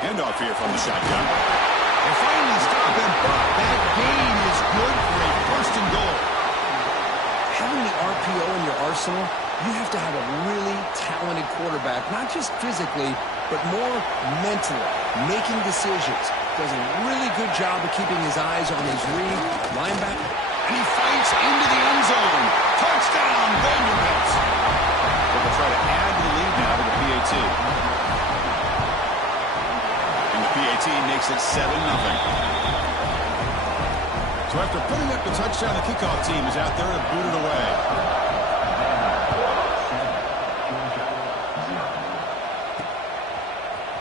Handoff here from the shotgun. They finally stop him, but that gain is good for a first and goal. Having the RPO in your arsenal, you have to have a really talented quarterback, not just physically, but more mentally, making decisions. Does a really good job of keeping his eyes on his read, linebacker. And he fights into the end zone. Touchdown, Vanderbilt. They'll try to add to the lead now to the PAT. And the PAT makes it 7-0. So after putting up the touchdown, the kickoff team is out there to boot it away.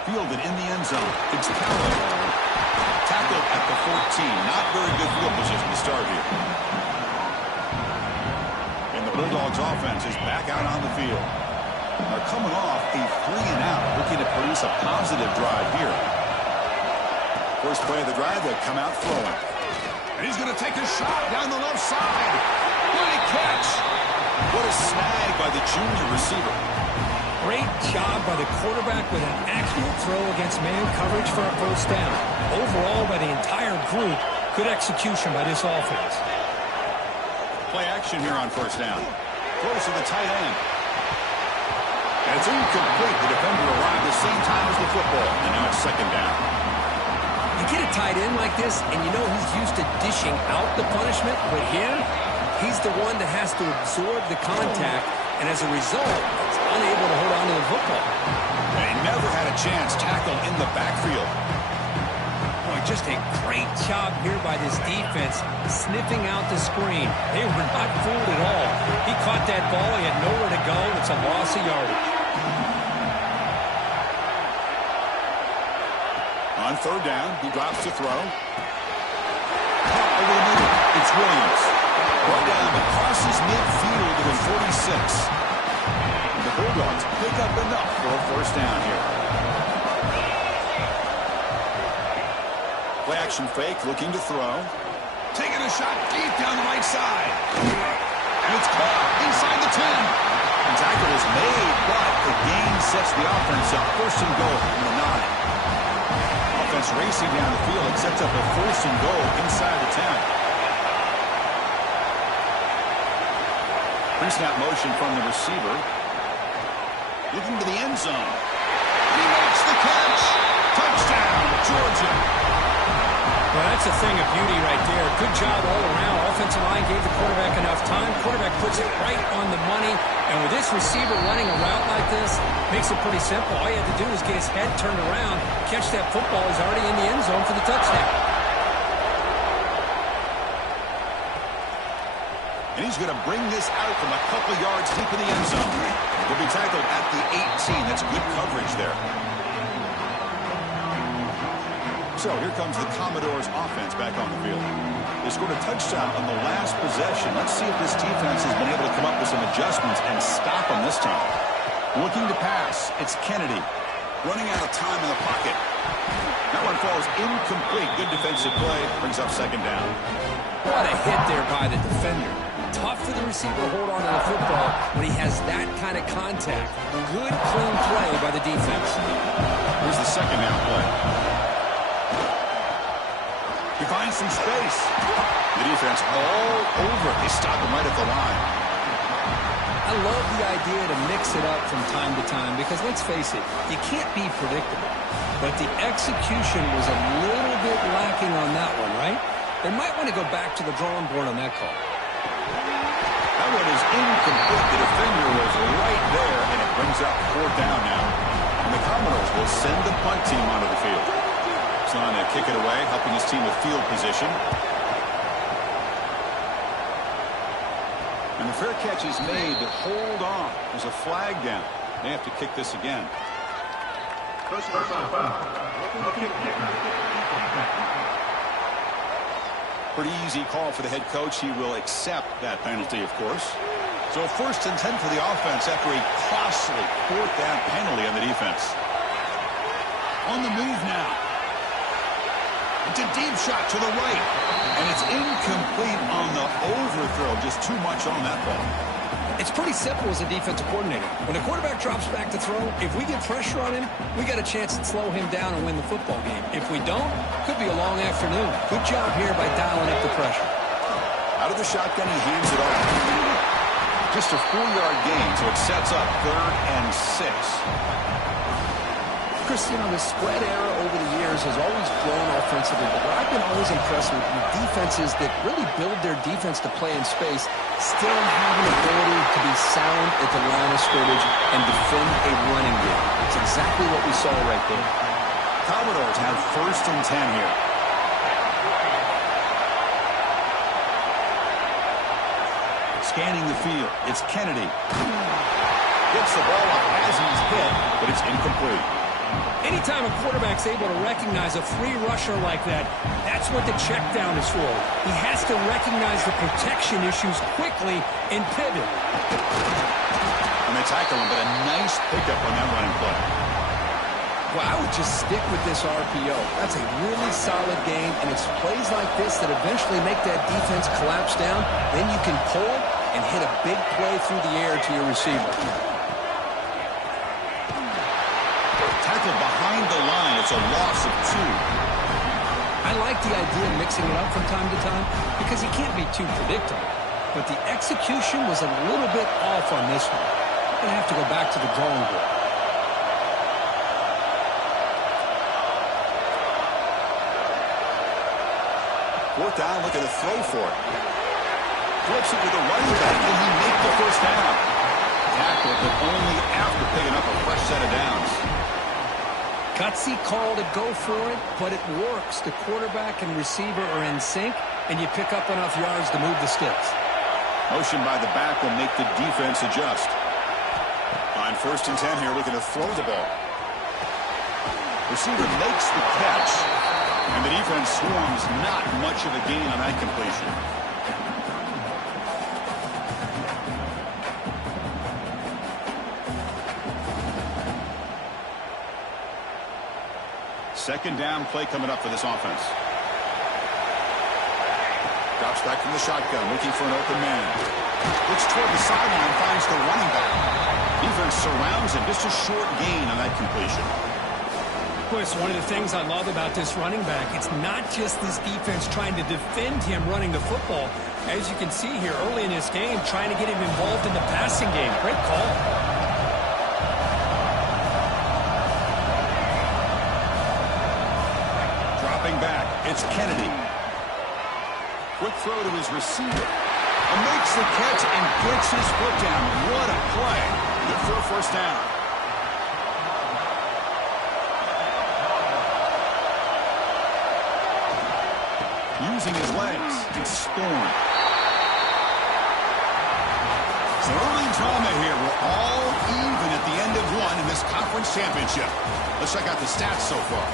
Fielded in the end zone. It's Callum. Tackled at the 14. Not very good field position to start here. And the Bulldogs offense is back out on the field. They're coming off a 3-and-out, looking to produce a positive drive here. First play of the drive, they'll come out throwing. And he's going to take a shot down the left side. What a catch. What a snag by the junior receiver. Great job by the quarterback with an accurate throw against man coverage for a first down. Overall, by the entire group, good execution by this offense. Play action here on first down. Throws to the tight end. And it's incomplete. The defender arrived the same time as the football. And now it's second down. You get a tight end like this, and you know he's used to dishing out the punishment, but here, he's the one that has to absorb the contact, and as a result, is unable to hold on to the football. They never had a chance tackled in the backfield. Boy, just a great job here by this defense, sniffing out the screen. They were not fooled at all. He caught that ball, he had nowhere to go, it's a loss of yardage. On third down, he drops to throw. Over the middle, it's Williams. Brought down, but crosses midfield to the 46. The Bulldogs pick up enough for a first down here. Play action fake, looking to throw. Taking a shot deep down the right side. And it's caught inside the 10. The tackle is made, but the gain sets the offense up first and goal from the 9. Offense racing down the field. It sets up a first and goal inside the 10. Pre-snap motion from the receiver. Looking to the end zone. He makes the catch. Touchdown, Georgia. Well, that's a thing of beauty right there. Good job all around. Offensive line gave the quarterback enough time. Quarterback puts it right on the money. And with this receiver running a route like this, makes it pretty simple. All you have to do is get his head turned around, catch that football. He's already in the end zone for the touchdown. And he's going to bring this out from a couple yards deep in the end zone. He'll be tackled at the 18. That's good coverage there. So here comes the Commodores offense back on the field. They scored a touchdown on the last possession. Let's see if this defense has been able to come up with some adjustments and stop them this time. Looking to pass, it's Kennedy. Running out of time in the pocket. That one falls incomplete. Good defensive play. Brings up second down. What a hit there by the defender. Tough for the receiver to hold on to the football when he has that kind of contact. Good, clean play by the defense. Here's the second down play. He finds some space. The defense all over it. They stop him right at the line. I love the idea to mix it up from time to time because, let's face it, you can't be predictable. But the execution was a little bit lacking on that one, right? They might want to go back to the drawing board on that call. That one is incomplete. The defender was right there, and it brings up fourth down now. And the Commodores will send the punt team onto the field. On to kick it away, helping his team with field position. And the fair catch is made to hold on. There's a flag down. They have to kick this again. Pretty easy call for the head coach. He will accept that penalty, of course. So first and 10 for the offense after a costly fourth down penalty on the defense. On the move now. It's a deep shot to the right. And it's incomplete on the overthrow. Just too much on that ball. It's pretty simple as a defensive coordinator. When the quarterback drops back to throw, if we get pressure on him, we got a chance to slow him down and win the football game. If we don't, could be a long afternoon. Good job here by dialing up the pressure. Out of the shotgun, he hands it off. Just a 4-yard gain, so it sets up 3rd and 6. Chris, the spread era over the years has always grown offensively, but what I've been always impressed with defenses that really build their defense to play in space still have an ability to be sound at the line of scrimmage and defend a running game. It's exactly what we saw right there. Commodores have 1st and 10 here. Scanning the field, it's Kennedy. Gets the ball off as he's hit, but it's incomplete. Anytime a quarterback's able to recognize a free rusher like that, that's what the check down is for. He has to recognize the protection issues quickly and pivot. And they tackle him, but a nice pickup on that running play. Well, I would just stick with this RPO. That's a really solid game, and it's plays like this that eventually make that defense collapse down. Then you can pull and hit a big play through the air to your receiver. Tackled behind the line. It's a loss of 2. I like the idea of mixing it up from time to time because he can't be too predictable. But the execution was a little bit off on this one. We're going to have to go back to the drawing board. 4th down, looking to throw for it. Flips it to the running back. Can he make the 1st down? Tackle, but only after picking up a fresh set of downs. Gutsy call to go for it, but it works. The quarterback and receiver are in sync, and you pick up enough yards to move the sticks. Motion by the back will make the defense adjust. On 1st and 10 here, looking to throw the ball. Receiver makes the catch, and the defense swarms. Not much of a gain on that completion. Second down play coming up for this offense. Drops back from the shotgun, looking for an open man. Looks toward the sideline, finds the running back. Defense surrounds him. Just a short gain on that completion. Boy, it's one of the things I love about this running back. It's not just this defense trying to defend him running the football. As you can see here early in this game, trying to get him involved in the passing game. Great call. Back. It's Kennedy. Quick throw to his receiver. And makes the catch and gets his foot down. What a play. Good for a 1st down. Using his legs. It's Storm. Some early drama here. We're all even at the end of one in this conference championship. Let's check out the stats so far.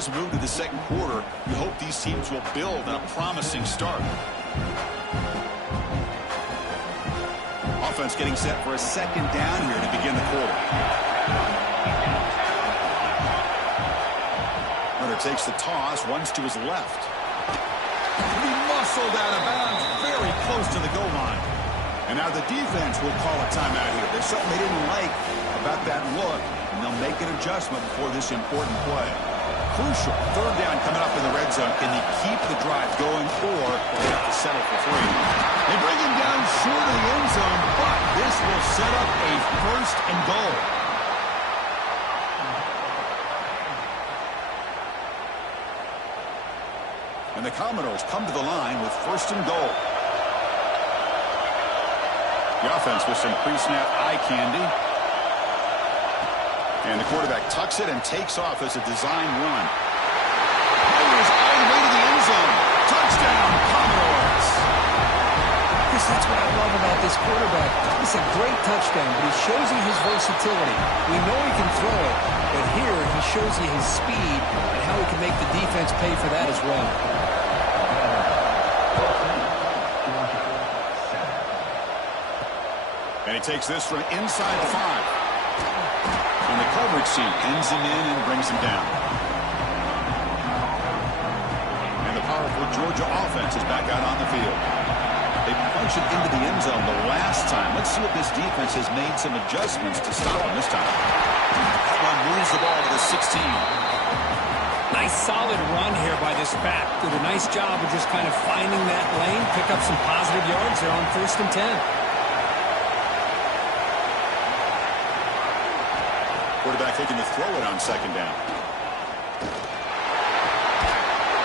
As we move to the second quarter, we hope these teams will build on a promising start. Offense getting set for a 2nd down here to begin the quarter. Hunter takes the toss, runs to his left. He muscled out of bounds, very close to the goal line. And now the defense will call a timeout here. There's something they didn't like about that look, and they'll make an adjustment before this important play. Crucial. 3rd down coming up in the red zone. Can they keep the drive going, or they have to settle for 3? They bring him down short of the end zone, but this will set up a 1st and goal. And the Commodores come to the line with 1st and goal. The offense with some pre-snap eye candy. And the quarterback tucks it and takes off as a design run. Fires all the way to the end zone. Touchdown, Commodores. Chris, that's what I love about this quarterback. It's a great touchdown, but he shows you his versatility. We know he can throw it, but here he shows you his speed and how he can make the defense pay for that as well. And he takes this from inside the 5. And the coverage team pins him in and brings him down. And the powerful Georgia offense is back out on the field. They punched it into the end zone the last time. Let's see if this defense has made some adjustments to stop him this time. That one moves the ball to the 16. Nice solid run here by this back. Did a nice job of just kind of finding that lane, pick up some positive yards there on 1st and 10. Quarterback looking to throw it on 2nd down.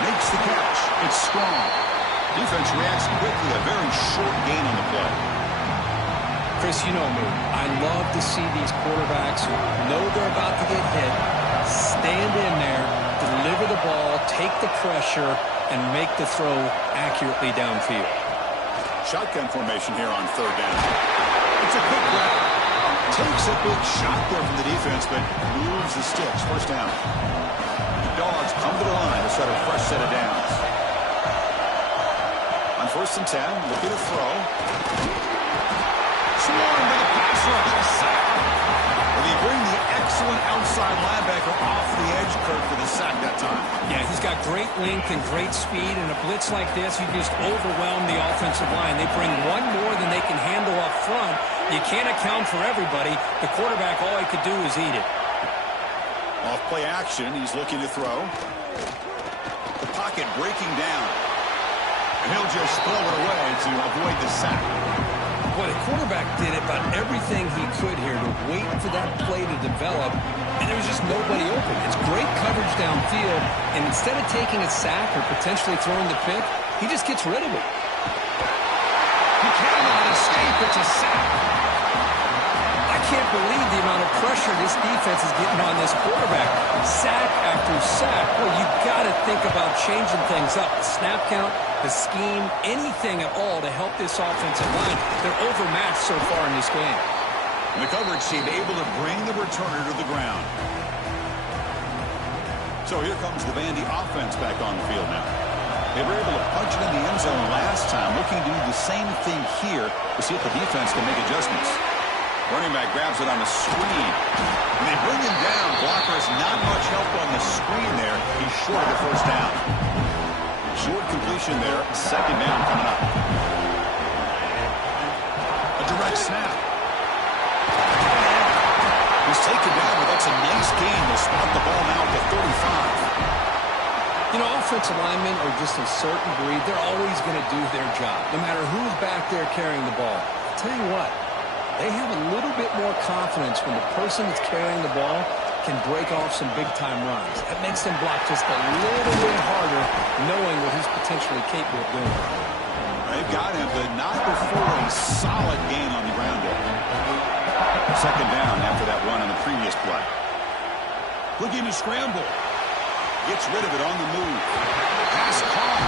Makes the catch. It's strong. Defense reacts quickly. A very short gain on the play. Chris, you know me. I love to see these quarterbacks who know they're about to get hit, stand in there, deliver the ball, take the pressure, and make the throw accurately downfield. Shotgun formation here on 3rd down. It's a quick grab. Takes a big shot there from the defense, but moves the sticks. 1st down. The Dogs come to the line to set a fresh set of downs. On 1st and 10, looking to throw. Swarmed by the pass rush. Sack. And they bring the excellent outside linebacker off the edge, Kirk, for the sack that time. Yeah, he's got great length and great speed, and a blitz like this, you just overwhelm the offensive line. They bring one more than they can handle up front. You can't account for everybody. The quarterback, all he could do is eat it. Off play action, he's looking to throw. The pocket breaking down. And he'll just throw it away to avoid the sack. Boy, the quarterback did about everything he could here to wait for that play to develop, and there was just nobody open. It's great coverage downfield, and instead of taking a sack or potentially throwing the pick, he just gets rid of it. He cannot escape. It's a sack. I can't believe the amount of pressure this defense is getting on this quarterback. Sack after sack. Well, you got to think about changing things up. The snap count, the scheme, anything at all to help this offensive line. They're overmatched so far in this game. And the coverage team able to bring the returner to the ground. So here comes the Vandy offense back on the field now. They were able to punch it in the end zone last time, looking to do the same thing here to see if the defense can make adjustments. Running back grabs it on the screen. And they bring him down. Blockers not much help on the screen there. He's short of the 1st down. Short completion there. 2nd down coming up. A direct snap. He's taken down, but that's a nice gain. They'll spot the ball now at the 35. You know, offensive linemen are just a certain breed. They're always going to do their job, no matter who's back there carrying the ball. I'll tell you what, they have a little bit more confidence when the person that's carrying the ball can break off some big-time runs. That makes them block just a little bit harder, knowing what he's potentially capable of doing. They've got him, but not before a solid gain on the ground there. 2nd down after that run on the previous play. Looking to scramble. Gets rid of it on the move. Pass caught.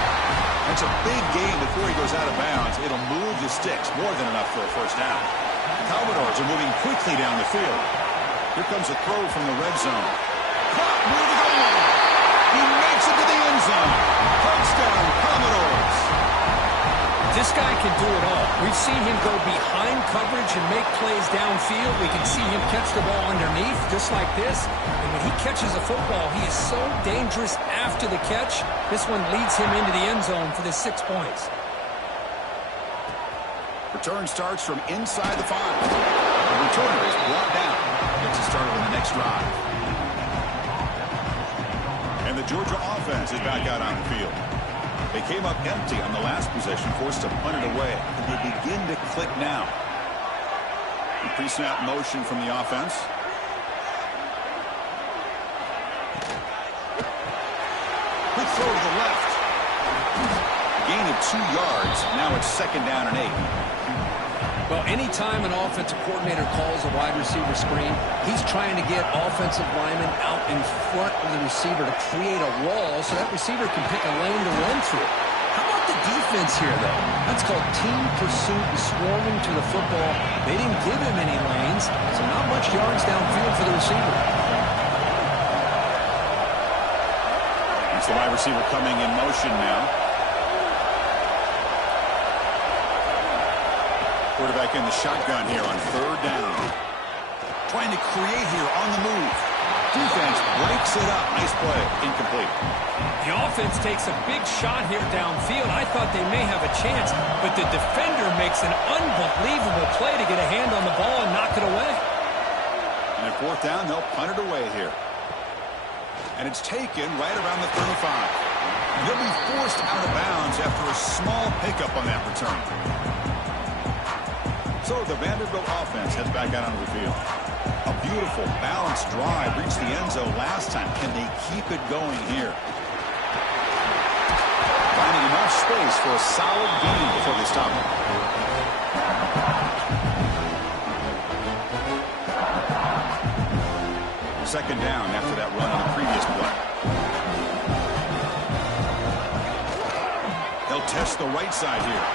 That's a big gain before he goes out of bounds. It'll move the sticks. More than enough for a 1st down. The Commodores are moving quickly down the field. Here comes a throw from the red zone. Caught near the goal line. He makes it to the end zone. Touchdown, Commodores. This guy can do it all. We've seen him go behind coverage and make plays downfield. We can see him catch the ball underneath, just like this. And when he catches a football, he is so dangerous after the catch. This one leads him into the end zone for the 6 points. Return starts from inside the 5. The returner is brought down. Gets it started on the next drive. And the Georgia offense is back out on the field. They came up empty on the last possession, forced to punt it away. And they begin to click now. The pre-snap motion from the offense. Quick throw to the left. Gain of 2 yards. Now it's 2nd down and 8. Well, anytime an offensive coordinator calls a wide receiver screen, he's trying to get offensive linemen out in front of the receiver to create a wall so that receiver can pick a lane to run through. How about the defense here, though? That's called team pursuit and swarming to the football. They didn't give him any lanes, so not much yards downfield for the receiver. It's the wide receiver coming in motion now. Quarterback in the shotgun here on 3rd down. Trying to create here on the move. Defense breaks it up. Nice play. Incomplete. The offense takes a big shot here downfield. I thought they may have a chance, but the defender makes an unbelievable play to get a hand on the ball and knock it away. And at fourth down, they'll punt it away here. And it's taken right around the 35. And he'll be forced out of bounds after a small pickup on that return. So the Vanderbilt offense heads back out onto the field. A beautiful, balanced drive reached the end zone last time. Can they keep it going here? Finding enough space for a solid gain before they stop it. Second down after that run on the previous play. They'll test the right side here.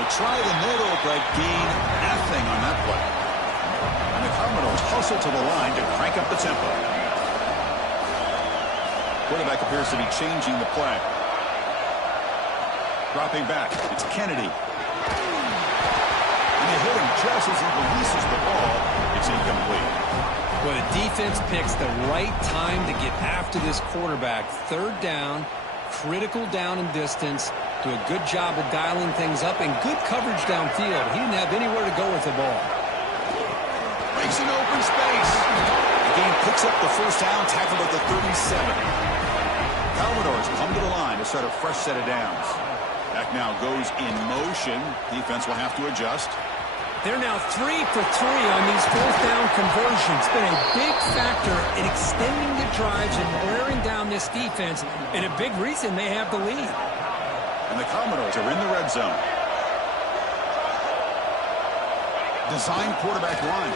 They try the middle, but gain nothing on that play. And the Commodores hustle to the line to crank up the tempo. Quarterback appears to be changing the play. Dropping back, it's Kennedy. And they hit him just as he releases the ball. It's incomplete. Well, the defense picks the right time to get after this quarterback. Third down, critical down and distance. Do a good job of dialing things up and good coverage downfield. He didn't have anywhere to go with the ball. Makes an open space. The game picks up the first down, tackled at the 37. Commodores come to the line to start a fresh set of downs. Back now goes in motion. Defense will have to adjust. They're now 3 for 3 on these fourth down conversions. Been a big factor in extending the drives and wearing down this defense, and a big reason they have the lead. And the Commodores are in the red zone. Design quarterback run.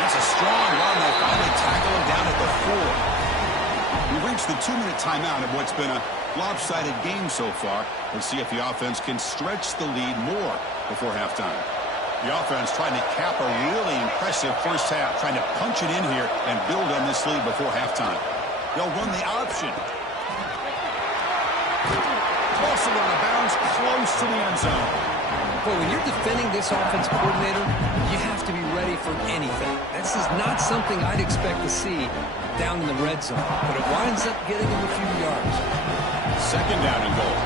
That's a strong run. They finally tackle him down at the 4. We've reached the 2-minute timeout of what's been a lopsided game so far. Let's see if the offense can stretch the lead more before halftime. The offense trying to cap a really impressive first half, trying to punch it in here and build on this lead before halftime. They'll run the option. Also out of bounds, close to the end zone. Well, when you're defending this offense coordinator, you have to be ready for anything. This is not something I'd expect to see down in the red zone, but it winds up getting him a few yards. Second down and goal.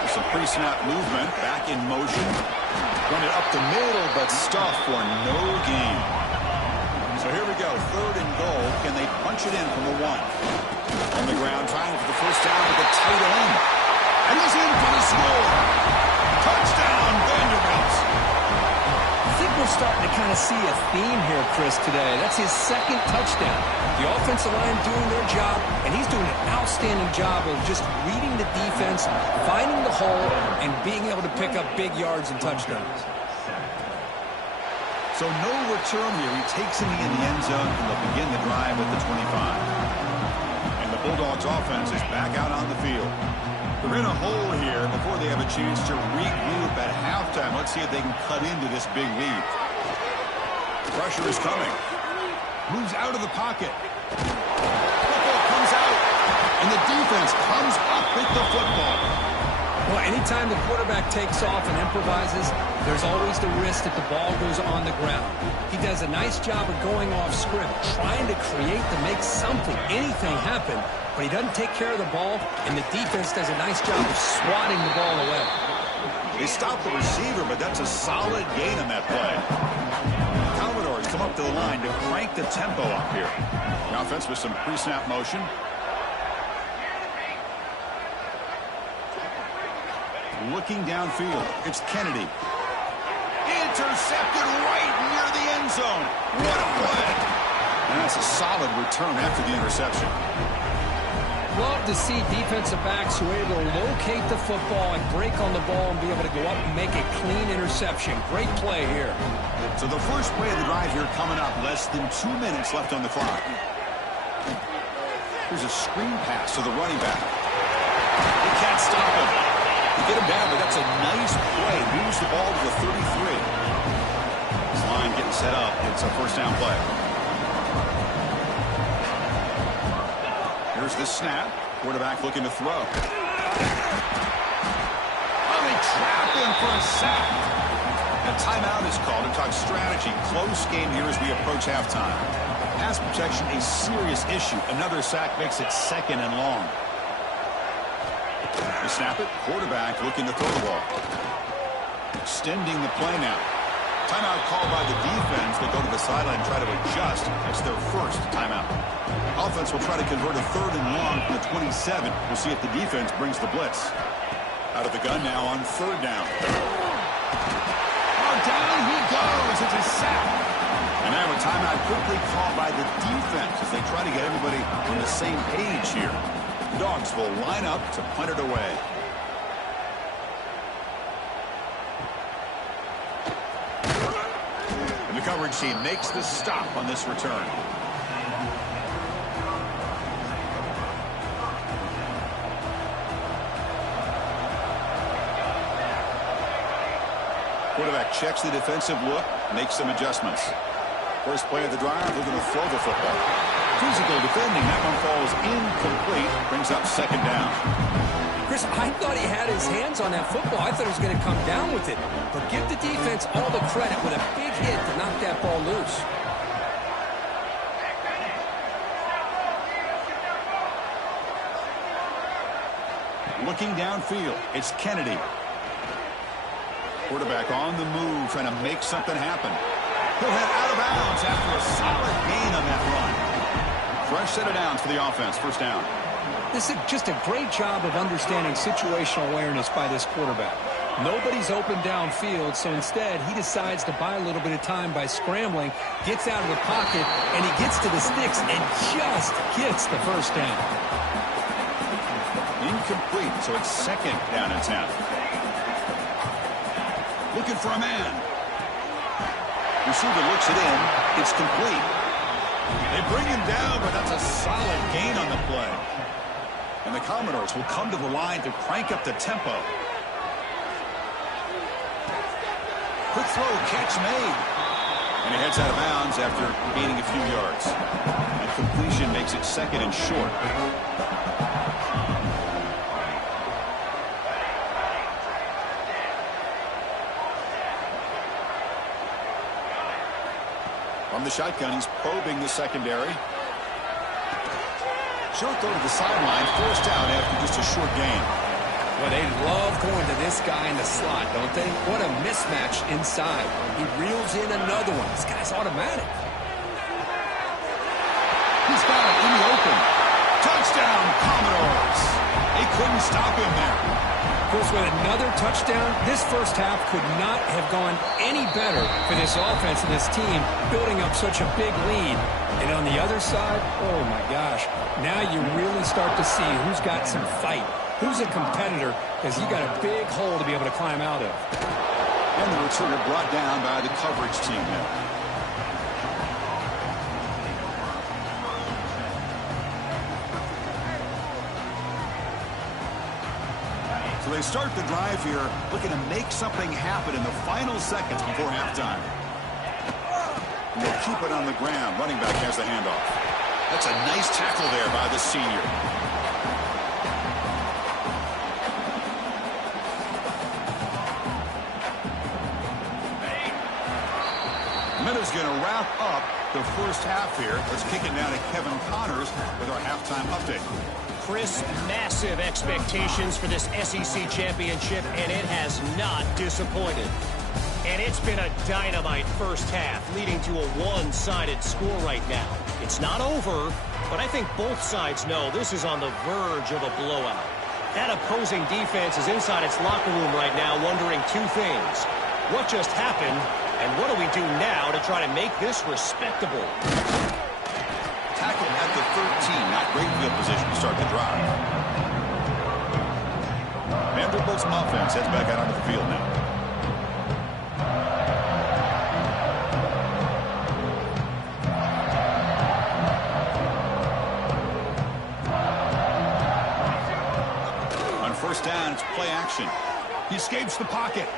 There's some pre-snap movement, back in motion. Run it up the middle, but stuffed for no gain. So here we go, third and goal. Can they punch it in from the 1? On the ground, trying for the first down with the tight end. And he's in for the score. Touchdown, Vanderbilt. I think we're starting to kind of see a theme here, Chris, today. That's his second touchdown. The offensive line doing their job, and he's doing an outstanding job of just reading the defense, finding the hole, and being able to pick up big yards and touchdowns. So no return here. He takes him in the end zone, and they'll begin the drive at the 25. And the Bulldogs offense is back out on the field. They're in a hole here before they have a chance to regroup at halftime. Let's see if they can cut into this big lead. Pressure is coming. Moves out of the pocket. Football comes out. And the defense comes up with the football. Well, anytime the quarterback takes off and improvises, there's always the risk that the ball goes on the ground. He does a nice job of going off script, trying to create to make something, anything happen, but he doesn't take care of the ball, and the defense does a nice job of swatting the ball away. They stop the receiver, but that's a solid gain on that play. Commodores come up to the line to crank the tempo up here. The offense with some pre-snap motion. Looking downfield, it's Kennedy. Intercepted right near the end zone. What a play. And that's a solid return after the interception. Love to see defensive backs who are able to locate the football and break on the ball and be able to go up and make a clean interception. Great play here. So the first play of the drive here coming up. Less than 2 minutes left on the clock. Here's a screen pass to the running back. They can't stop him. They get him down, but that's a nice play. Moves the ball to the 33. This line getting set up. It's a first down play. Here's the snap. Quarterback looking to throw. Oh, they trapped him for a sack. A timeout is called to talk strategy. Close game here as we approach halftime. Pass protection, a serious issue. Another sack makes it 2nd and long. They snap it. Quarterback looking to throw the ball. Extending the play now. Timeout called by the defense. They go to the sideline and try to adjust. That's their first timeout. Offense will try to convert a 3rd and long from the 27. We'll see if the defense brings the blitz. Out of the gun now on 3rd down. Oh, down he goes. It's a sack. And now a timeout quickly called by the defense as they try to get everybody on the same page here. Dogs will line up to punt it away. And the coverage team makes the stop on this return. Quarterback checks the defensive look, makes some adjustments. First play of the drive, they're going to throw the football. Physical defending, that one falls incomplete, brings up 2nd down. Chris, I thought he had his hands on that football. I thought he was going to come down with it. But give the defense all the credit with a big hit to knock that ball loose. Looking downfield, it's Kennedy. Quarterback on the move, trying to make something happen. He'll head out of bounds after a solid gain on that run. Fresh set of downs for the offense. 1st down. This is just a great job of understanding situational awareness by this quarterback. Nobody's open downfield, so instead he decides to buy a little bit of time by scrambling, gets out of the pocket, and he gets to the sticks and just gets the 1st down. Incomplete, so it's 2nd down and 10. Looking for a man. Receiver looks it in. It's complete. They bring him down, but that's a solid gain on the play. And the Commodores will come to the line to crank up the tempo. Quick throw, catch made. And he heads out of bounds after gaining a few yards. And completion makes it 2nd and short. From the shotgun, he's probing the secondary. Short throw to the sideline, forced out after just a short gain. Well, they love going to this guy in the slot, don't they? What a mismatch inside. He reels in another one. This guy's automatic. He's got it in the open. Touchdown, Commodores. They couldn't stop him there. Of course, with another touchdown, this first half could not have gone any better for this offense and this team, building up such a big lead. And on the other side, oh my gosh, now you really start to see who's got some fight, who's a competitor, because you got a big hole to be able to climb out of. And the returner brought down by the coverage team now. So they start the drive here, looking to make something happen in the final seconds before halftime. And they'll keep it on the ground. Running back has the handoff. That's a nice tackle there by the senior. Minute's going to wrap up the first half here. Let's kick it down to Kevin Connors with our halftime update. Chris, massive expectations for this SEC championship, and it has not disappointed. And it's been a dynamite first half, leading to a one-sided score right now. It's not over, but I think both sides know this is on the verge of a blowout. That opposing defense is inside its locker room right now wondering two things. What just happened, and what do we do now to try to make this respectable? Tackle at the 13, not great field position to start the drive. Vanderbilt's offense heads back out onto the field now. On first down, it's play action. He escapes the pocket.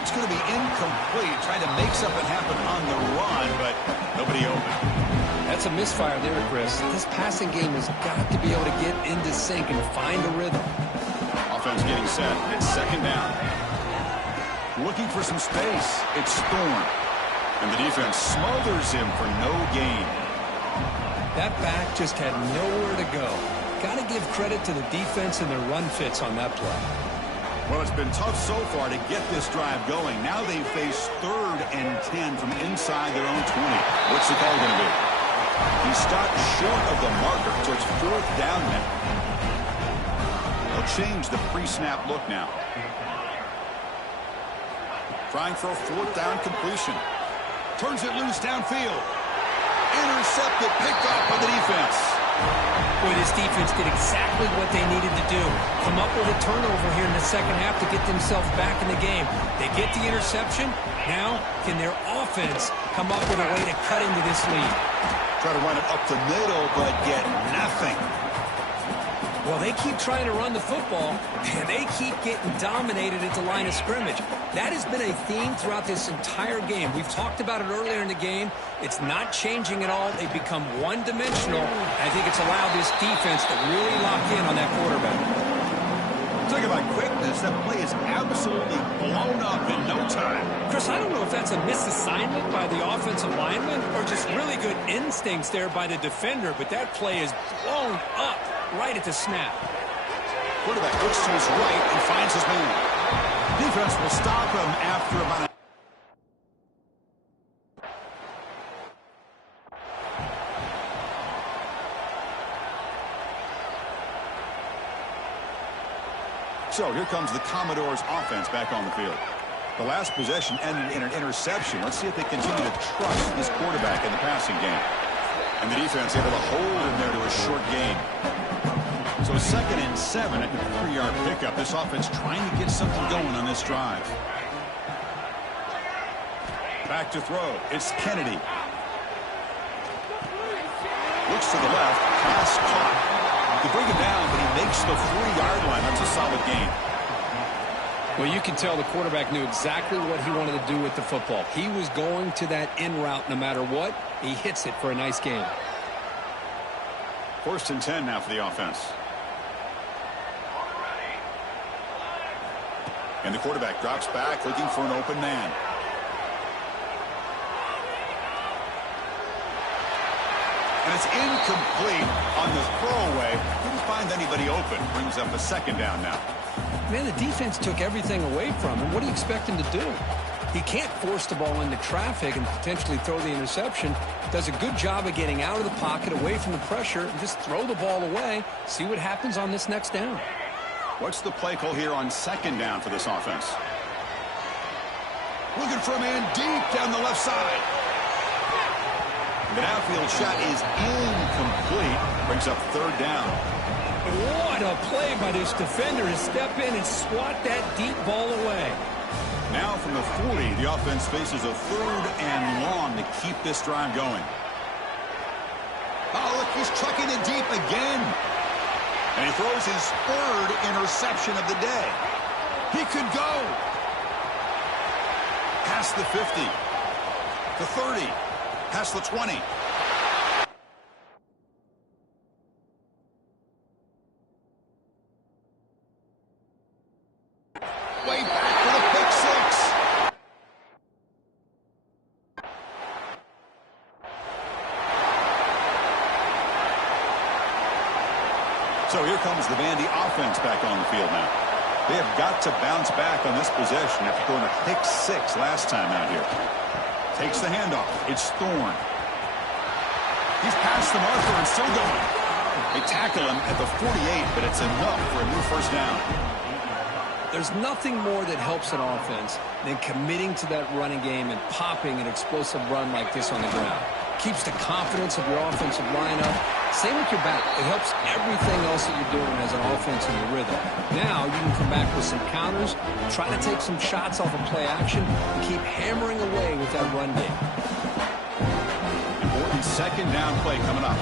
It's going to be incomplete, trying to make something happen on the run, but nobody open. That's a misfire there, Chris. This passing game has got to be able to get into sync and find a rhythm. Offense getting set. It's second down. Looking for some space. It's Thorne. And the defense smothers him for no gain. That back just had nowhere to go. Got to give credit to the defense and their run fits on that play. Well, it's been tough so far to get this drive going. Now they face 3rd and 10 from inside their own 20. What's the call going to be? He stopped short of the marker, so it's 4th down now. They'll change the pre-snap look now. Trying for a 4th down completion. Turns it loose downfield. Intercepted, picked off by the defense. Boy, this defense did exactly what they needed to do. Come up with a turnover here in the second half to get themselves back in the game. They get the interception. Now, can their offense come up with a way to cut into this lead? Try to run it up the middle, but get nothing. Well, they keep trying to run the football, and they keep getting dominated at the line of scrimmage. That has been a theme throughout this entire game. We've talked about it earlier in the game. It's not changing at all. They've become one-dimensional. I think it's allowed this defense to really lock in on that quarterback. Talk about quickness. That play is absolutely blown up in no time. Chris, I don't know if that's a misassignment by the offensive lineman or just really good instincts there by the defender, but that play is blown up right at the snap. Quarterback looks to his right and finds his man. Defense will stop him after about a... So here comes the Commodores offense back on the field. The last possession ended in an interception. Let's see if they continue to trust this quarterback in the passing game. And the defense able to hold him there to a short gain. So 2nd and 7 at the 3-yard pickup. This offense trying to get something going on this drive. Back to throw. It's Kennedy. Looks to the left. Pass caught. To bring him down, but he makes the 3-yard line. That's a solid gain. Well, you can tell the quarterback knew exactly what he wanted to do with the football. He was going to that in route no matter what. He hits it for a nice gain. 1st and 10 now for the offense. And the quarterback drops back, looking for an open man. And it's incomplete on the throwaway. Couldn't find anybody open. Brings up a 2nd down now. Man, the defense took everything away from him. What do you expect him to do? He can't force the ball into traffic and potentially throw the interception. Does a good job of getting out of the pocket, away from the pressure, and just throw the ball away. See what happens on this next down. What's the play call here on 2nd down for this offense? Looking for a man deep down the left side. The downfield shot is incomplete. Brings up 3rd down. What a play by this defender to step in and swat that deep ball away. Now from the 40, the offense faces a 3rd and long to keep this drive going. Oh, look, he's trucking it deep again. And he throws his 3rd interception of the day. He could go. Past the 50. The 30. Past the 20. Way back for the pick 6. So here comes the Vandy offense back on the field now. They have got to bounce back on this possession after throwing a pick 6 last time out here. Takes the handoff. It's Thorne. He's past the marker and still going. They tackle him at the 48, but it's enough for a new 1st down. There's nothing more that helps an offense than committing to that running game and popping an explosive run like this on the ground. Keeps the confidence of your offensive lineup. Same with your back. It helps everything else that you're doing as an offense in your rhythm. Now you can come back with some counters, try to take some shots off of play action, and keep hammering away with that run game. Important 2nd down play coming up.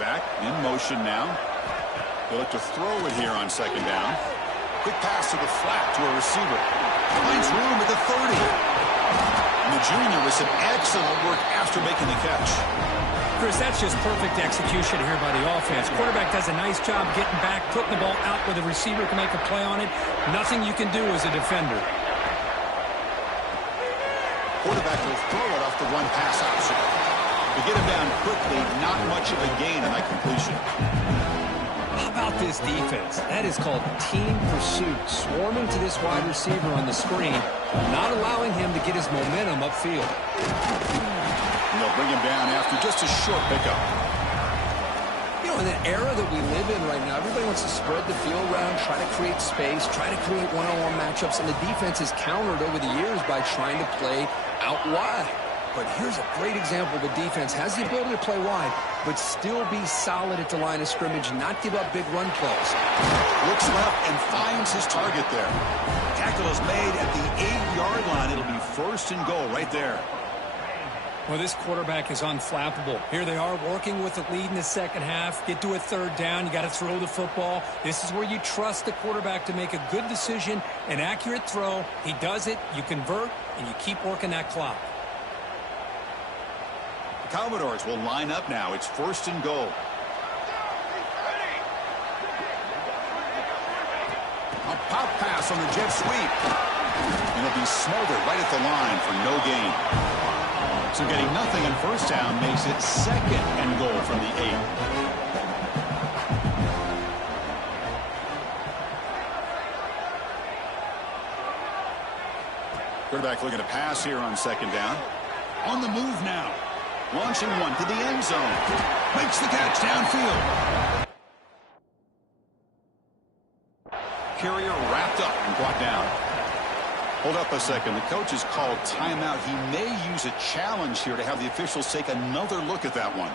Back in motion now. They'll look to throw it here on 2nd down. Quick pass to the flat to a receiver. Finds room at the 30. And the junior with some excellent work after making the catch. Chris, that's just perfect execution here by the offense. Quarterback does a nice job getting back, putting the ball out where the receiver can make a play on it. Nothing you can do as a defender. Quarterback will throw it off the one pass option. To get him down quickly, not much of a gain on that completion. How about this defense? That is called team pursuit. Swarming to this wide receiver on the screen, not allowing him to get his momentum upfield. And they'll bring him down after just a short pickup. You know, in the era that we live in right now, everybody wants to spread the field around, try to create space, try to create one-on-one matchups, and the defense is countered over the years by trying to play out wide. But here's a great example of a defense has the ability to play wide, but still be solid at the line of scrimmage, not give up big run plays. Looks left and finds his target there. Tackle is made at the 8-yard line. It'll be 1st and goal right there. Well, this quarterback is unflappable. Here they are working with the lead in the second half. Get to a 3rd down. You got to throw the football. This is where you trust the quarterback to make a good decision, an accurate throw. He does it, you convert, and you keep working that clock. The Commodores will line up now. It's 1st and goal. A pop pass on the jet sweep. And it'll be smothered right at the line for no gain. So getting nothing on 1st down makes it 2nd and goal from the 8. Quarterback looking to pass here on 2nd down. On the move now. Launching one to the end zone. Makes the catch downfield. Carrier wrapped up and brought down. Hold up a second. The coach has called timeout. He may use a challenge here to have the officials take another look at that one.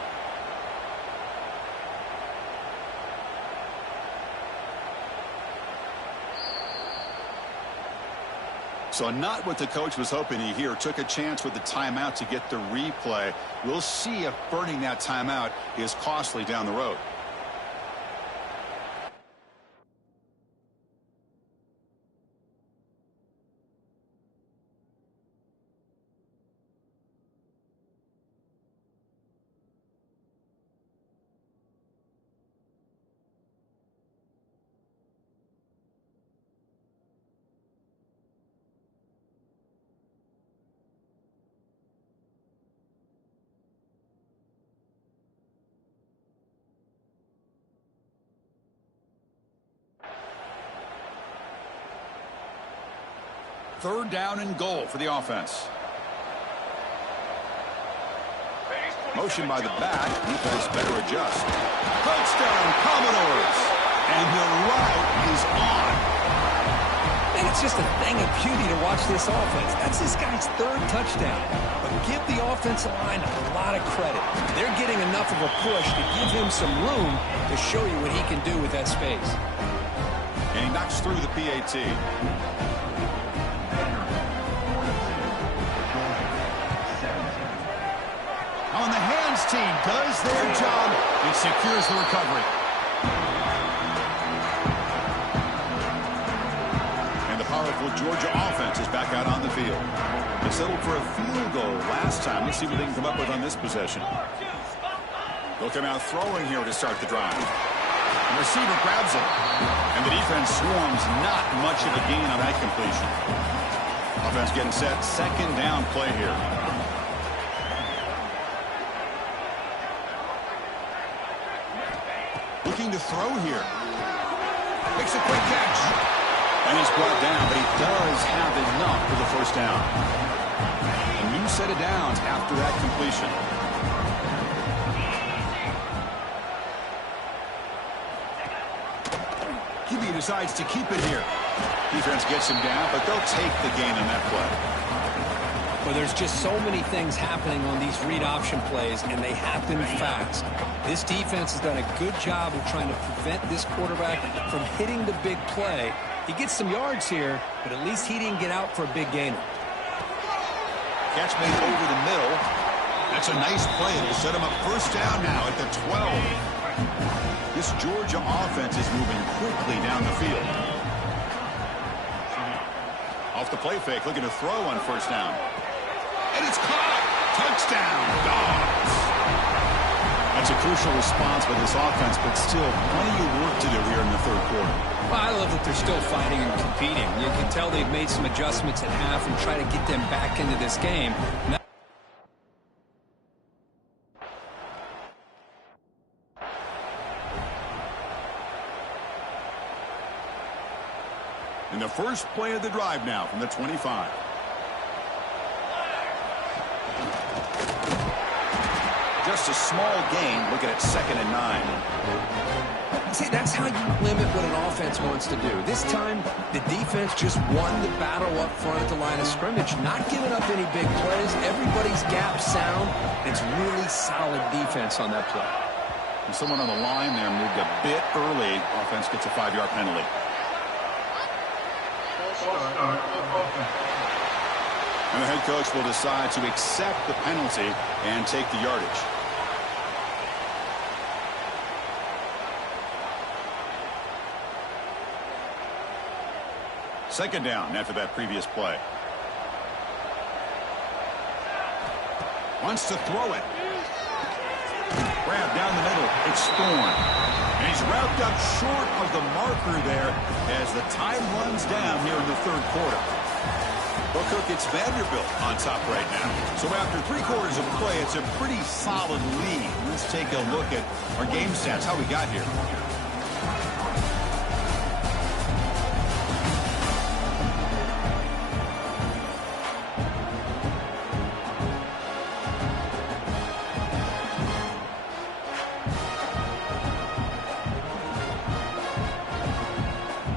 So not what the coach was hoping to hear. Took a chance with the timeout to get the replay. We'll see if burning that timeout is costly down the road. Third down and goal for the offense. Motion by the back. Defense better adjust. Touchdown, Commodores. And the route is on. And it's just a thing of beauty to watch this offense. That's this guy's 3rd touchdown. But give the offensive line a lot of credit. They're getting enough of a push to give him some room to show you what he can do with that space. And he knocks through the PAT. On the hands team does their job and secures the recovery. And the powerful Georgia offense is back out on the field. They settled for a field goal last time. Let's see what they can come up with on this possession. They'll come out throwing here to start the drive. The receiver grabs it. And the defense swarms. Not much of a gain on that completion. Offense getting set. 2nd down play here. Looking to throw here. Makes a quick catch. And he's brought down, but he does have enough for the 1st down. A new set of downs after that completion. QB decides to keep it here. Defense gets him down, but they'll take the gain on that play. Well, there's just so many things happening on these read option plays, and they happen fast. This defense has done a good job of trying to prevent this quarterback from hitting the big play. He gets some yards here, but at least he didn't get out for a big gainer. Catch made over the middle. That's a nice play. It'll set him up 1st down now at the 12. This Georgia offense is moving quickly down the field. Off the play fake, looking to throw on 1st down. And it's caught. Touchdown, Dogs. That's a crucial response by this offense, but still plenty of work to do here in the third quarter. Well, I love that they're still fighting and competing. You can tell they've made some adjustments at half and try to get them back into this game. In the first play of the drive now from the 25. Just a small gain, looking at 2nd and 9. See, that's how you limit what an offense wants to do. This time, the defense just won the battle up front at the line of scrimmage, not giving up any big plays. Everybody's gap sound. It's really solid defense on that play. And someone on the line there moved a bit early. Offense gets a 5-yard penalty. And the head coach will decide to accept the penalty and take the yardage. Second down after that previous play. Wants to throw it. Grab down the middle. It's Thorne. And he's wrapped up short of the marker there as the time runs down here in the third quarter. Well, Cook, it's Vanderbilt on top right now. So after 3 quarters of play, it's a pretty solid lead. Let's take a look at our game stats, how we got here.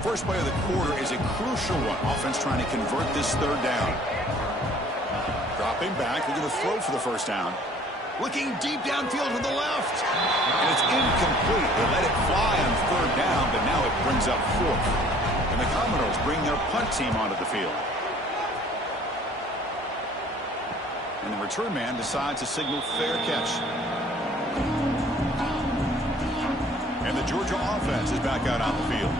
First play of the quarter is a crucial one. Offense trying to convert this third down. Dropping back, they're going to throw for the first down. Looking deep downfield to the left. And it's incomplete. They let it fly on third down, but now it brings up 4th. And the Commodores bring their punt team onto the field. And the return man decides to signal fair catch. And the Georgia offense is back out on the field.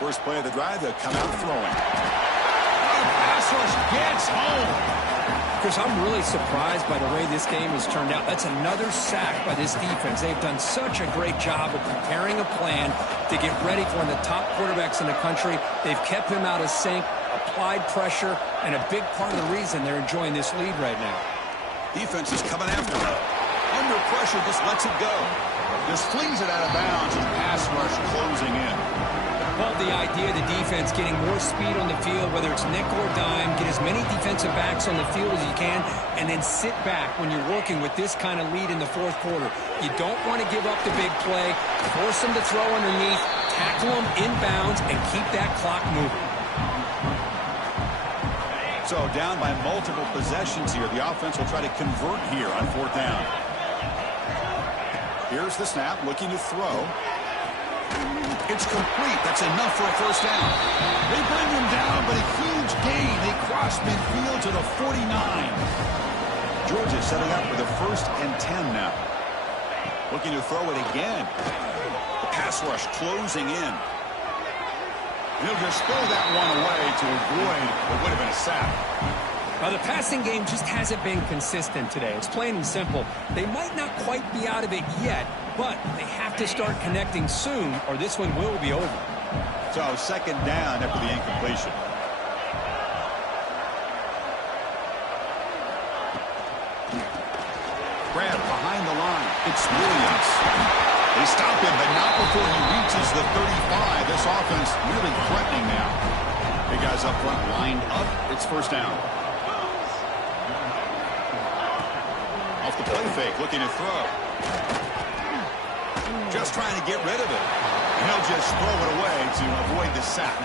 First play of the drive, they'll come out throwing. Pass rush gets home. Chris, I'm really surprised by the way this game has turned out. That's another sack by this defense. They've done such a great job of preparing a plan to get ready for one of the top quarterbacks in the country. They've kept him out of sync, applied pressure, and a big part of the reason they're enjoying this lead right now. Defense is coming after him. Under pressure, just lets it go. Just flings it out of bounds, and pass rush closing in. Love the idea of the defense getting more speed on the field, whether it's nickel or dime, get as many defensive backs on the field as you can, and then sit back when you're working with this kind of lead in the fourth quarter. You don't want to give up the big play, force them to throw underneath, tackle them inbounds, and keep that clock moving. So down by multiple possessions here. The offense will try to convert here on 4th down. Here's the snap, looking to throw. It's complete. That's enough for a first down. They bring him down, but a huge gain. They cross midfield to the 49. Georgia setting up for the 1st and 10 now. Looking to throw it again. The pass rush closing in. He'll just throw that one away to avoid what would have been a sack. The passing game just hasn't been consistent today. It's plain and simple. They might not quite be out of it yet, but they have to start connecting soon or this one will be over. So 2nd down after the incompletion. Grab behind the line. It's Williams. They stop him, but not before he reaches the 35. This offense really threatening now. Big guys up front lined up. It's first down. Off the play fake, looking to throw. Just trying to get rid of it. And he'll just throw it away to avoid the sack.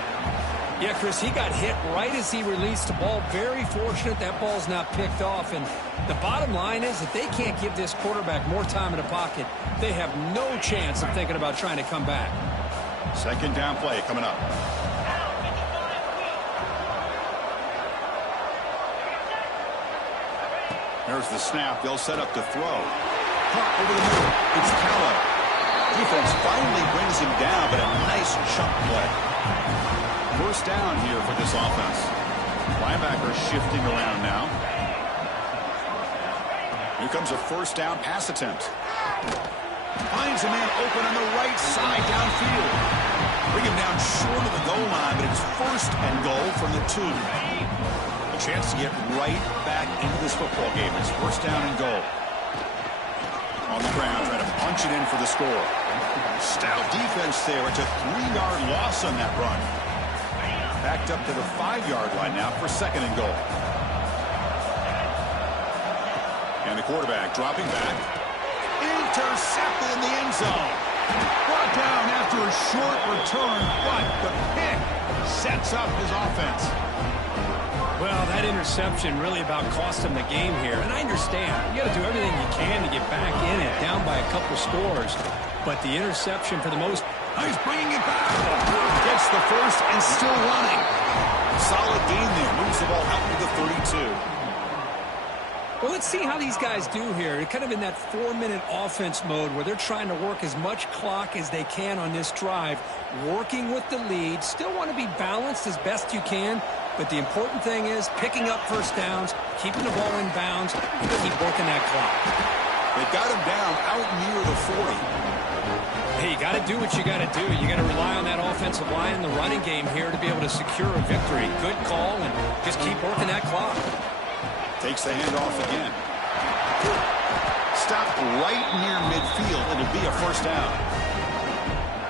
Yeah, Chris, he got hit right as he released the ball. Very fortunate that ball's not picked off. And the bottom line is that they can't give this quarterback more time in the pocket. They have no chance of thinking about trying to come back. 2nd down play coming up. There's the snap. They'll set up to throw. caught over the middle. It's Callow. Defense finally brings him down, but a nice chunk play. First down here for this offense. Linebacker shifting around now. Here comes a first down pass attempt. Finds a man open on the right side downfield. Bring him down short of the goal line, but it's first and goal from the 2. A chance to get right back into this football game. It's first down and goal. On the ground, trying to punch it in for the score. Stout defense there. It's a 3-yard loss on that run. Backed up to the 5-yard line now for second and goal. And the quarterback dropping back. Intercepted in the end zone. Brought down after a short return, but the pick sets up his offense. Well, that interception really about cost him the game here. And I understand. You got to do everything you can to get back in it, down by a couple scores. But the interception for the most... He's bringing it back. Gets the first and still running. Solid gain there. Moves the ball out to the 32. Well, let's see how these guys do here. They're kind of in that 4-minute offense mode where they're trying to work as much clock as they can on this drive, working with the lead. Still want to be balanced as best you can, but the important thing is picking up first downs, keeping the ball in bounds, and keep working that clock. They've got him down out near the 40. Hey, you got to do what you got to do. You got to rely on that offensive line in the running game here to be able to secure a victory. Good call, and just keep working that clock. Takes the handoff again. Stopped right near midfield, and it'll be a first down.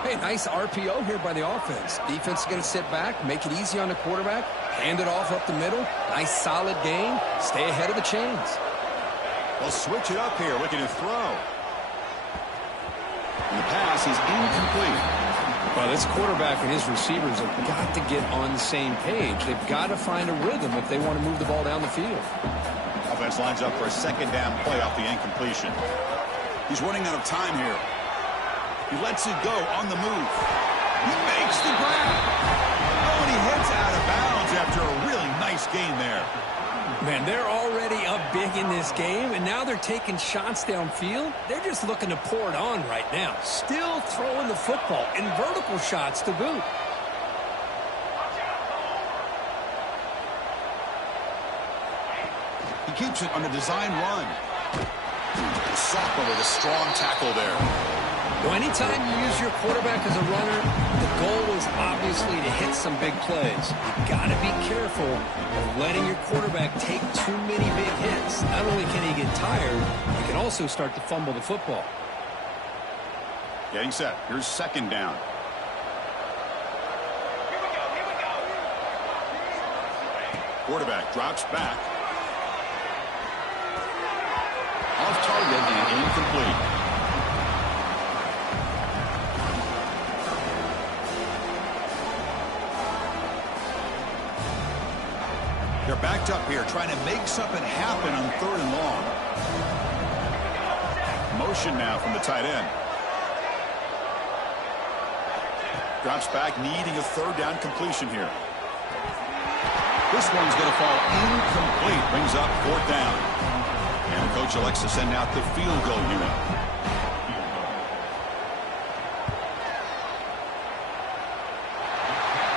Hey, nice RPO here by the offense. Defense is going to sit back, make it easy on the quarterback, hand it off up the middle. Nice solid gain. Stay ahead of the chains. They'll switch it up here, looking to throw. And the pass is incomplete. Well, this quarterback and his receivers have got to get on the same page. They've got to find a rhythm if they want to move the ball down the field. Offense lines up for a second down play off the incompletion. He's running out of time here. He lets it go on the move. He makes the grab. Oh, and he heads out of bounds after a really nice gain there. Man, they're already up big in this game, and now they're taking shots downfield. They're just looking to pour it on right now. Still throwing the football, and vertical shots to boot. He keeps it on a design run. Sophomore with a strong tackle there. Well, anytime you use your quarterback as a runner, the goal is obviously to hit some big plays. You've got to be careful of letting your quarterback take too many big hits. Not only can he get tired, he can also start to fumble the football. Getting set. Here's second down. Quarterback drops back. Off target and incomplete. They're backed up here, trying to make something happen on third and long. Motion now from the tight end. Drops back, needing a third down completion here. This one's going to fall incomplete. Brings up fourth down. And the coach elects to send out the field goal unit.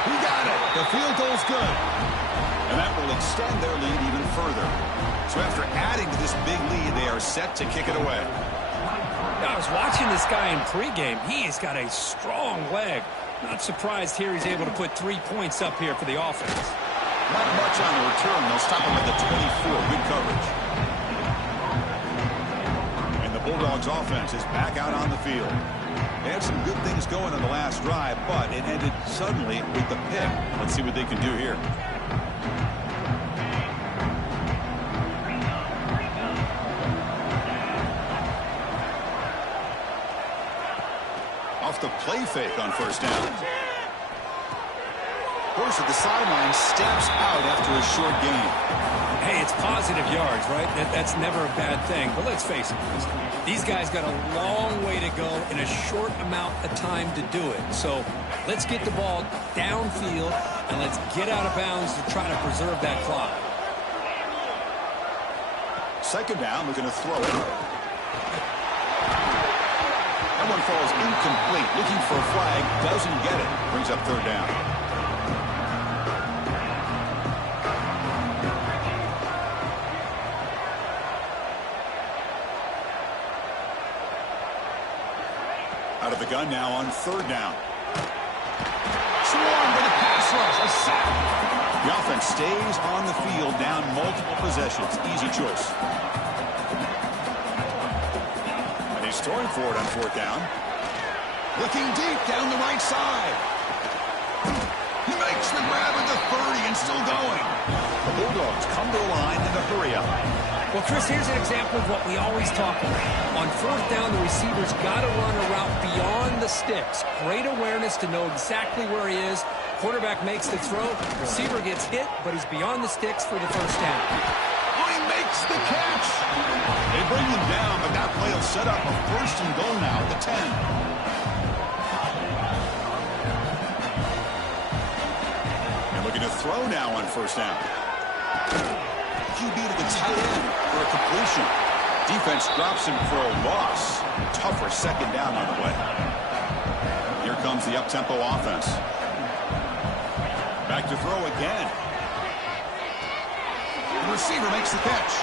He got it. The field goal's good. And that will extend their lead even further. So after adding to this big lead, they are set to kick it away. I was watching this guy in pregame. He has got a strong leg. Not surprised here he's able to put 3 points up here for the offense. Not much on the return. They'll stop him at the 24. Good coverage. And the Bulldogs offense is back out on the field. They had some good things going on the last drive, but it ended suddenly with the pick. Let's see what they can do here. Off the play fake on first down. Horse at the sideline steps out after a short gain. Hey, it's positive yards, right? That's never a bad thing. But let's face it, these guys got a long way to go in a short amount of time to do it. So let's get the ball downfield and let's get out of bounds to try to preserve that clock. Second down, looking to throw it. That one falls incomplete. Looking for a flag. Doesn't get it. Brings up third down. Out of the gun now on third down. Swarmed by the pass rush. A sack. The offense stays on the field, down multiple possessions. Easy choice. And he's throwing for it on fourth down. Looking deep down the right side. He makes the grab at the 30 and still going. The Bulldogs come to the line in a hurry up. Well, Chris, here's an example of what we always talk about. On fourth down, the receiver's got to run a route beyond the sticks. Great awareness to know exactly where he is. Quarterback makes the throw. Receiver gets hit, but he's beyond the sticks for the first down. Oh, he makes the catch. They bring him down, but that play will set up a first and goal now at the 10. And looking to throw now on first down. QB to the tight end for a completion. Defense drops him for a loss. Tougher second down on the way. Here comes the up-tempo offense. Back to throw again. The receiver makes the catch.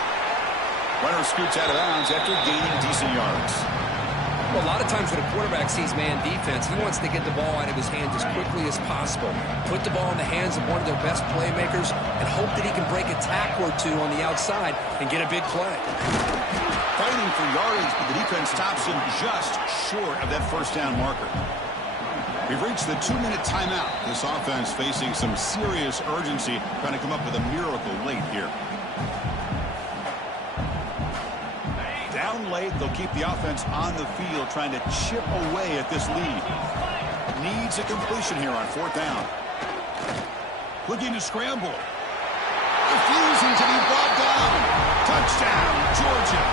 Runner scoots out of bounds after gaining decent yards. Well, a lot of times when a quarterback sees man defense, he wants to get the ball out of his hands as quickly as possible. Put the ball in the hands of one of their best playmakers and hope that he can break a tackle or two on the outside and get a big play. Fighting for yardage, but the defense stops him just short of that first down marker. We've reached the 2-minute timeout. This offense facing some serious urgency, trying to come up with a miracle late here. Down late, they'll keep the offense on the field, trying to chip away at this lead. Needs a completion here on fourth down. Looking to scramble. Refusing to be brought down. Touchdown, Georgia.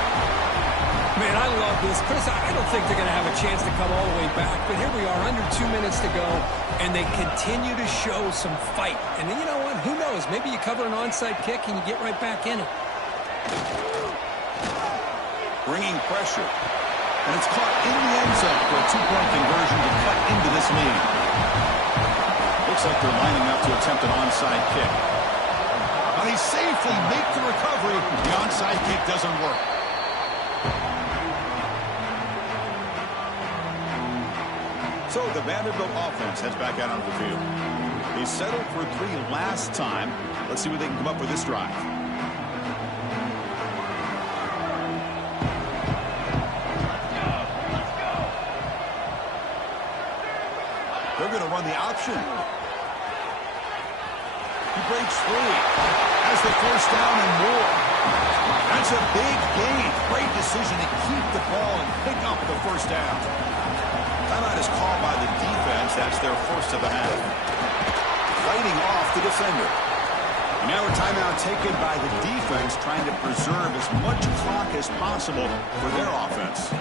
Man, I love this. Chris, I don't think they're going to have a chance to come all the way back, but here we are, under 2 minutes to go, and they continue to show some fight. And then, you know what? Who knows? Maybe you cover an onside kick and you get right back in it. Bringing pressure. And it's caught in the end zone for a 2-point conversion to cut into this lead. Looks like they're lining up to attempt an onside kick. But they safely make the recovery. The onside kick doesn't work. So the Vanderbilt offense heads back out onto the field. They settled for 3 last time. Let's see what they can come up with this drive. They're going to run the option. He breaks free. Has the first down and more. That's a big gain. Great decision to keep the ball and pick up the first down. Timeout is called by the defense. That's their first of the half. Fighting off the defender. And now a timeout taken by the defense, trying to preserve as much clock as possible for their offense.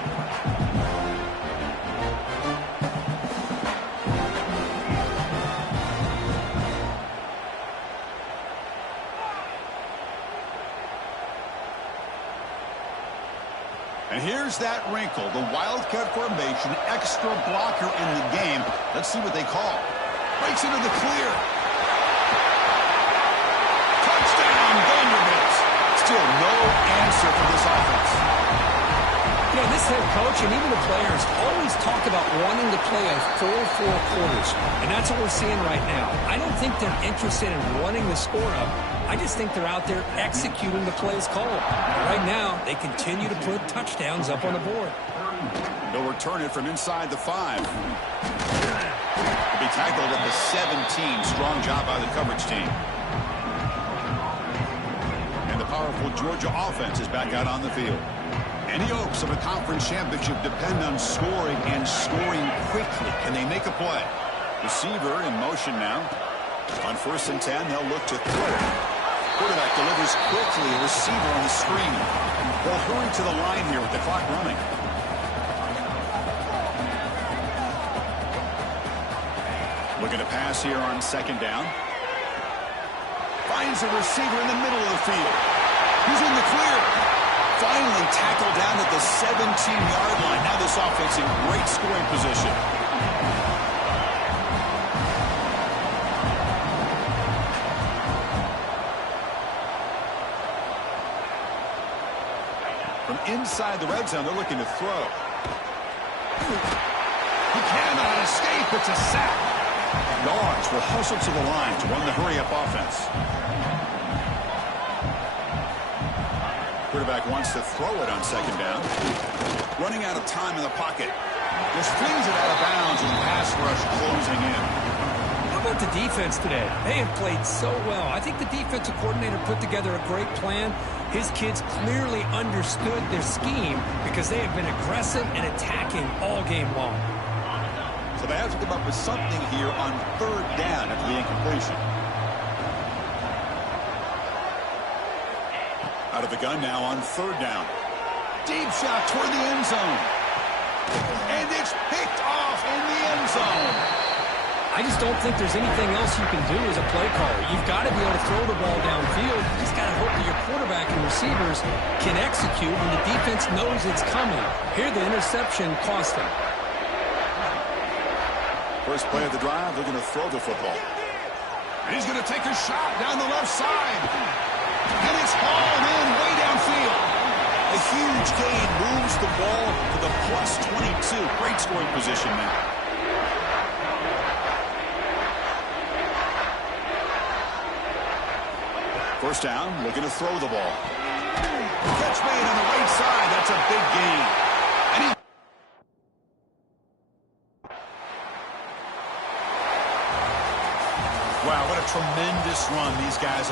And here's that wrinkle, the wildcat formation, extra blocker in the game. Let's see what they call. Breaks into the clear. Touchdown, Vanderbilt. Still no answer for this offense. You know, this head coach and even the players always talk about wanting to play a full 4 quarters. And that's what we're seeing right now. I don't think they're interested in running the score up. I just think they're out there executing the plays called. Right now, they continue to put touchdowns up on the board. They'll return it from inside the 5. They'll be tackled at the 17. Strong job by the coverage team. And the powerful Georgia offense is back out on the field. Any hopes of a conference championship depend on scoring and scoring quickly. Can they make a play? Receiver in motion now. On 1st and 10, they'll look to throw it. Quarterback delivers quickly. A receiver on the screen. They'll hurry to the line here with the clock running. Looking to pass here on 2nd down. Finds a receiver in the middle of the field. He's in the clear. finally tackled down at the 17-yard line. Now this offense in great scoring position. From inside the red zone, they're looking to throw. He cannot escape. It's a sack. Dogs will hustle to the line to run the hurry-up offense. Quarterback wants to throw it on second down. Running out of time in the pocket. Just flings it out of bounds and pass rush closing in. How about the defense today? They have played so well. I think the defensive coordinator put together a great plan. His kids clearly understood their scheme because they have been aggressive and attacking all game long. So they have to come up with something here on third down after the incompletion. Out of the gun now on third down. Deep shot toward the end zone. And it's picked off in the end zone. I just don't think there's anything else you can do as a play caller. You've got to be able to throw the ball downfield. You just got to hope that your quarterback and receivers can execute when the defense knows it's coming. Here, the interception cost them. First play of the drive, they're going to throw the football. And he's going to take a shot down the left side. And it's hauled in way downfield. A huge gain moves the ball to the plus 22. Great scoring position now. First down, looking to throw the ball. Catch made on the right side. That's a big gain. And he... Wow, what a tremendous run these guys